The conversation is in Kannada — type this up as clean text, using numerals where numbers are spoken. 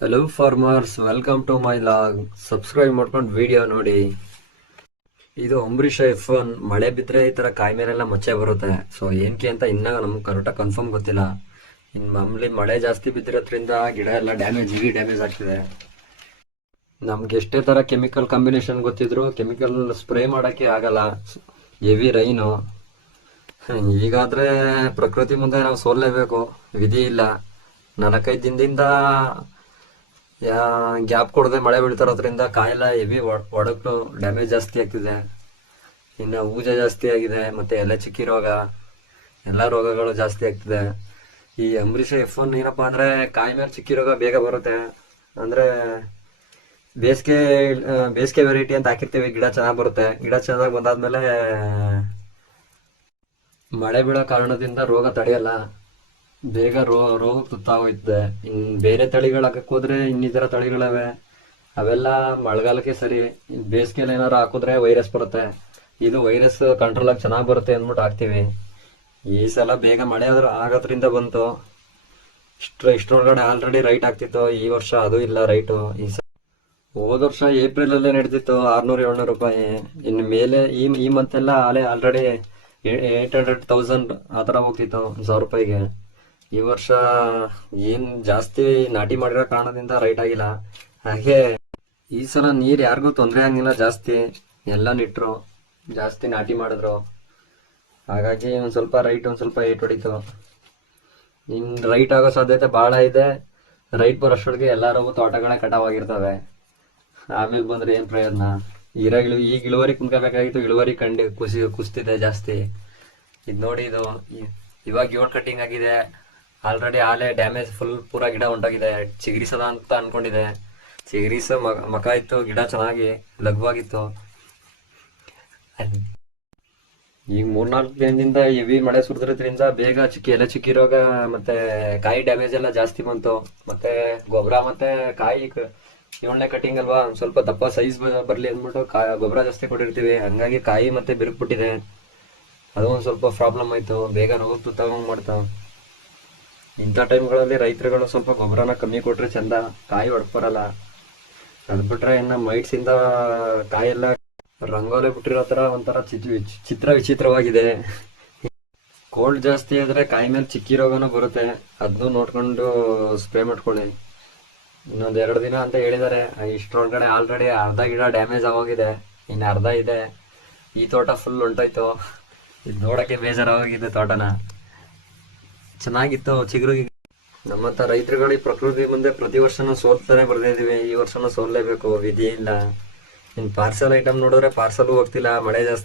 Hello farmers, welcome to my log. Subscribe ಮಾಡ್ಕೊಂಡು ವಿಡಿಯೋ ನೋಡಿ. ಇದು ಅಂಬರೀಷ F1. ಮಳೆ ಬಿದ್ದರೆ ಈ ಥರ ಕಾಯಿ ಮೇಲೆಲ್ಲ ಮಚ್ಚೆ ಬರುತ್ತೆ. ಸೊ ಏನಕ್ಕೆ ಅಂತ ಇನ್ನೂ ನಮ್ಗೆ ಕರೆಕ್ಟಾಗಿ ಕನ್ಫರ್ಮ್ ಗೊತ್ತಿಲ್ಲ. ಇನ್ನು ಮಾಮೂಲಿ ಮಳೆ ಜಾಸ್ತಿ ಬಿದ್ದಿರೋದ್ರಿಂದ ಗಿಡ ಎಲ್ಲ ಹೆವಿ ಡ್ಯಾಮೇಜ್ ಆಗ್ತಿದೆ. ನಮ್ಗೆ ಎಷ್ಟೇ ಥರ ಕೆಮಿಕಲ್ ಕಾಂಬಿನೇಷನ್ ಗೊತ್ತಿದ್ರು ಕೆಮಿಕಲ್ ಸ್ಪ್ರೇ ಮಾಡೋಕ್ಕೆ ಆಗಲ್ಲ. Heavy rain. ಈಗಾದರೆ ಪ್ರಕೃತಿ ಮುಂದೆ ನಾವು ಸೋಲ್ಲೇಬೇಕು, ವಿಧಿ ಇಲ್ಲ. 4-5 ದಿನದಿಂದ ಗ್ಯಾಪ್ ಕೊಡದೆ ಮಳೆ ಬೀಳ್ತಿರೋದ್ರಿಂದ ಕಾಯೆಲ್ಲ ಹೆವಿ ಒಡಕು ಡ್ಯಾಮೇಜ್ ಜಾಸ್ತಿ ಆಗ್ತಿದೆ. ಇನ್ನು ಊಜ ಜಾಸ್ತಿ ಆಗಿದೆ, ಮತ್ತು ಎಲೆ ಚಿಕ್ಕಿ ರೋಗ, ಎಲ್ಲ ರೋಗಗಳು ಜಾಸ್ತಿ ಆಗ್ತಿದೆ. ಈ ಅಂಬರೀಷ F1 ಏನಪ್ಪ ಅಂದರೆ ಕಾಯಿ ಮೇಲೆ ಚಿಕ್ಕಿ ರೋಗ ಬೇಗ ಬರುತ್ತೆ. ಅಂದರೆ ಬೇಸಿಗೆ ವೆರೈಟಿ ಅಂತ ಹಾಕಿರ್ತೀವಿ, ಗಿಡ ಚೆನ್ನಾಗಿ ಬರುತ್ತೆ. ಗಿಡ ಚೆನ್ನಾಗಿ ಬಂದಾದ್ಮೇಲೆ ಮಳೆ ಬೀಳೋ ಕಾರಣದಿಂದ ರೋಗ ತಡೆಯಲ್ಲ, ಬೇಗ ರೋಗ ತುತ್ತಾಗೋಯ್ತದೆ. ಇನ್ನು ಬೇರೆ ತಳಿಗಳು ಹಾಕಕ್ಕೆ ಹೋದ್ರೆ ಇನ್ನಿತರ ತಳಿಗಳವೆ, ಅವೆಲ್ಲ ಮಳೆಗಾಲಕ್ಕೆ ಸರಿ. ಬೇಸಿಗೆಯಲ್ಲಿ ಏನಾರು ಹಾಕಿದ್ರೆ ವೈರಸ್ ಬರುತ್ತೆ. ಇದು ವೈರಸ್ ಕಂಟ್ರೋಲ್ ಆಗಿ ಚೆನ್ನಾಗಿ ಬರುತ್ತೆ ಅಂದ್ಬಿಟ್ಟು ಹಾಕ್ತೀವಿ. ಈ ಸಲ ಬೇಗ ಮಳೆ ಆಗೋದ್ರಿಂದ ಬಂತು. ಇಷ್ಟರೊಳಗಡೆ ಆಲ್ರೆಡಿ ರೈಟ್ ಆಗ್ತಿತ್ತು. ಈ ವರ್ಷ ಅದು ಇಲ್ಲ ರೈಟು. ಹೋದ ವರ್ಷ ಏಪ್ರಿಲಲ್ಲೇ ನಡೆದಿತ್ತು 600-700 ರೂಪಾಯಿ. ಇನ್ನು ಮೇಲೆ ಈ ಮಂತೆಲ್ಲ ಆಲ್ರೆಡಿ 800,000 ಆ ಥರ ಹೋಗ್ತಿತ್ತು, 1,000 ರೂಪಾಯಿಗೆ. ಈ ವರ್ಷ ಏನು ಜಾಸ್ತಿ ನಾಟಿ ಮಾಡಿರೋ ಕಾರಣದಿಂದ ರೈಟ್ ಆಗಿಲ್ಲ. ಹಾಗೆ ಈ ಸಲ ನೀರು ಯಾರಿಗೂ ತೊಂದರೆ ಆಗಿಲ್ಲ ಜಾಸ್ತಿ. ಎಲ್ಲ ನಿಟ್ರು, ಜಾಸ್ತಿ ನಾಟಿ ಮಾಡಿದ್ರು. ಹಾಗಾಗಿ ಒಂದು ಸ್ವಲ್ಪ ಏಟ್ ಹೊಡಿತು. ಇನ್ನು ರೈಟ್ ಆಗೋ ಸಾಧ್ಯತೆ ಭಾಳ ಇದೆ. ರೈಟ್ ಬರೋಷ್ಟೊಳಗೆ ಎಲ್ಲರೂ ತೋಟಗಳೇ ಕಟಾವಾಗಿರ್ತವೆ. ಆಮೇಲೆ ಬಂದರೆ ಏನು ಪ್ರಯೋಜನ? ಈಗ ಇಳುವರಿ ಕುಂದ್ಕೋಬೇಕಾಗಿತ್ತು, ಇಳುವರಿ ಕುಸ್ತಿದೆ ಜಾಸ್ತಿ. ಇದು ನೋಡಿ, ಇವಾಗ 7 ಕಟ್ಟಿಂಗ್ ಆಗಿದೆ. ಆಲ್ರೆಡಿ ಡ್ಯಾಮೇಜ್ ಪೂರ ಗಿಡ ಹೊಂಟೋಗಿದೆ. ಚಿಗುರಿಸದ ಅಂತ ಅನ್ಕೊಂಡಿದೆ. ಮಕ ಇತ್ತು, ಗಿಡ ಚೆನ್ನಾಗಿ ಲಘುವಾಗಿತ್ತು. ಈಗ 3-4 ದಿನದಿಂದ ಹೆವಿ ಮಳೆ ಸುರಿದ್ರಿಂದ ಬೇಗ ಎಲೆ ಚಿಕ್ಕಿ ರೋಗ ಮತ್ತೆ ಕಾಯಿ ಡ್ಯಾಮೇಜ್ ಎಲ್ಲ ಜಾಸ್ತಿ ಬಂತು. ಮತ್ತೆ ಗೊಬ್ಬರ ಮತ್ತೆ ಕಾಯಿ 7ನೇ ಕಟ್ಟಿಂಗ್ ಅಲ್ವಾ, ಸ್ವಲ್ಪ ದಪ್ಪ ಸೈಜ್ ಬರಲಿ ಅಂದ್ಬಿಟ್ಟು ಗೊಬ್ಬರ ಜಾಸ್ತಿ ಕೊಟ್ಟಿರ್ತೀವಿ. ಹಂಗಾಗಿ ಕಾಯಿ ಮತ್ತೆ ಬಿರುಕ್ಬಿಟ್ಟಿದೆ. ಅದು ಒಂದು ಸ್ವಲ್ಪ ಪ್ರಾಬ್ಲಮ್ ಆಯಿತು. ಬೇಗ ರೋಗ ತುತ್ತಾಗಂಗೆ ಮಾಡ್ತಾವ. ಇಂಥ ಟೈಮ್ಗಳಲ್ಲಿ ರೈತರುಗಳು ಸ್ವಲ್ಪ ಗೊಬ್ಬರನ ಕಮ್ಮಿ ಕೊಟ್ಟರೆ ಚಂದ, ಕಾಯಿ ಬರಲ್ಲ. ಅದು ಬಿಟ್ರೆ ಇನ್ನು ಮೈಟ್ಸಿಂದ ಕಾಯೆಲ್ಲ ರಂಗೋಲಿ ಬಿಟ್ಟಿರೋ ಥರ ಒಂಥರ ವಿಚಿತ್ರವಾಗಿದೆ. ಕೋಲ್ಡ್ ಜಾಸ್ತಿ ಆದರೆ ಕಾಯಿ ಮೇಲೆ ಚಿಕ್ಕಿ ರೋಗನೂ ಬರುತ್ತೆ. ಅದನ್ನು ನೋಡ್ಕೊಂಡು ಸ್ಪ್ರೇ ಮಾಡ್ಕೊಳ್ಳಿ. ಇನ್ನೊಂದು 2 ದಿನ ಅಂತ ಹೇಳಿದ್ದಾರೆ. ಇಷ್ಟರೊಳಗಡೆ ಆಲ್ರೆಡಿ ಅರ್ಧ ಗಿಡ ಡ್ಯಾಮೇಜ್ ಆಗೋಗಿದೆ, ಇನ್ನು ಅರ್ಧ ಇದೆ. ಈ ತೋಟ ಫುಲ್ ಹೊಂಟೋಯ್ತು. ಇದು ನೋಡೋಕ್ಕೆ ಬೇಜಾರಾಗೋಗಿದೆ. ತೋಟನ ಚೆನ್ನಾಗಿತ್ತು, ಚಿಗುರು. ನಮ್ಮಂಥ ರೈತರುಗಳಿಗೆ ಪ್ರಕೃತಿ ಮುಂದೆ ಪ್ರತಿ ವರ್ಷನೂ ಸೋಲ್ತಾನೆ ಬರ್ದಿದ್ದೀವಿ. ಈ ವರ್ಷನೂ ಸೋಲ್ಲೇಬೇಕು, ವಿಧಿ ಇಲ್ಲ. ಇನ್ನು ಪಾರ್ಸಲ್ ಐಟಮ್ ನೋಡಿದ್ರೆ ಪಾರ್ಸಲ್ ಹೋಗ್ತಿಲ್ಲ, ಮಳೆ ಜಾಸ್ತಿ.